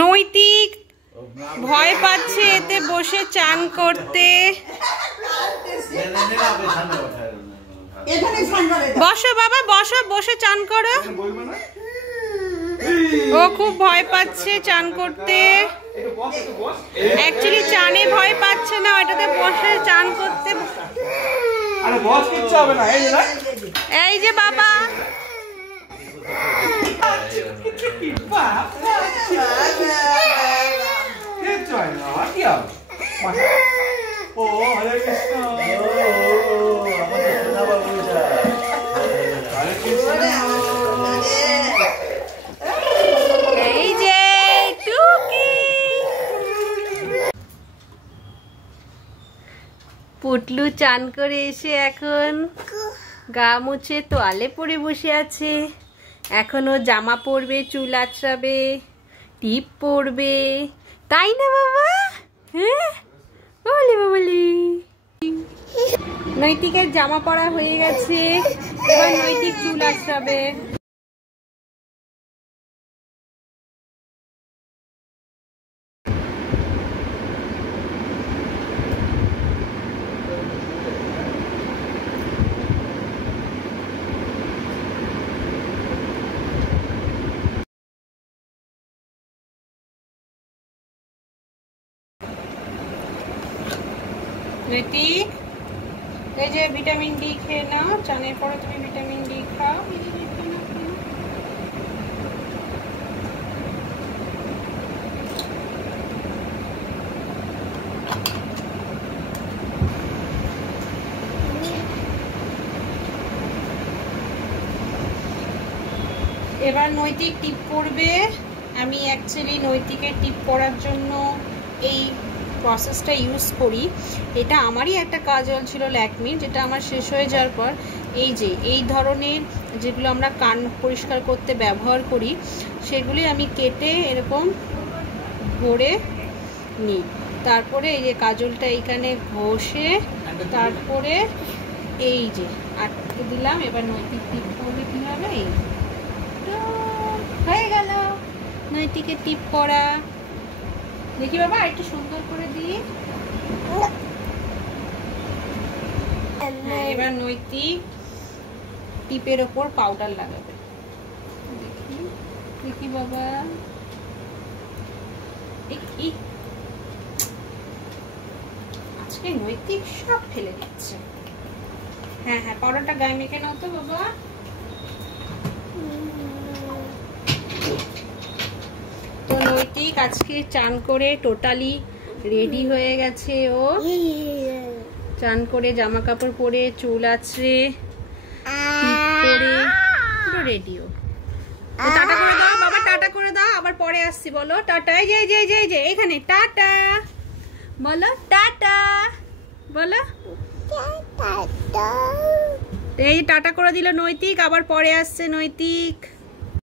নৈতিক ভয় পাচ্ছে এতে বসে চান করতে। বসো বাবা, বসো, বসে চান করো। ও খুব ভয় পাচ্ছে চান করতে। অ্যাকচুয়ালি চানে ভয় পাচ্ছে না, ওটাতে বসে চান করতে। এই যে বাবা, এই যে টুকি পুটলু চান করে এসে এখন গা মুছে তোয়ালে পরে বসে আছে। এখনো জামা পরবে, চুল আঁচড়াবে, টিপ পরবে, তাই না বাবা? হ্যাঁ বলি বলি। নৈতিকের জামা পরা হয়ে গেছে, এবার নৈতিক চুল আঁচড়াবে। নৈতিক, এই যে ভিটামিন ডি খেয়ে নাও, চানের পরে তুমি ভিটামিন ডি খাও। এবার নৈতিক টিপ পড়বে। আমি অ্যাকচুয়ালি নৈতিকের টিপ পড়ার জন্য এই প্রসেসটা ইউজ করি। এটা আমারই একটা কাজল ছিল ল্যাকমির, যেটা আমার শেষ হয়ে যাওয়ার পর এই যে এই ধরনের যেগুলো আমরা কান পরিষ্কার করতে ব্যবহার করি, সেগুলি আমি কেটে এরকম ভরে নিই। তারপরে এই যে কাজলটা এইখানে ঘষে তারপরে এই যে আটকে দিলাম। এবার নৈতিক টিপ পড়বে কীভাবে, এই হয়ে গেল নৈতিকের টিপ পড়া। দেখি বাবা একটু সুন্দর করে দিই। হ্যাঁ, এবার নৈতিক টিপের ওপর পাউডার লাগাবে। দেখি দেখি বাবা, আজকে নৈতিক সব ফেলে দিচ্ছে। হ্যাঁ হ্যাঁ, পাউডারটা গায়ে মেখে নাও তো বাবা। তো নৈতিক আজকে চান করে টোটালি রেডি হয়ে গেছে। ও চান করে জামা কাপড় পরে চুল আঁচড়ে পুরো রেডি। ও টাটা করে দাও বাবা, টাটা করে দাও, আবার পরে আসছি বলো টাটা। এই যে এই যে এই যে এখানে টাটা বলো, টাটা বলো। এই টাটা করে দিল নৈতিক, আবার পরে আসছে নৈতিক।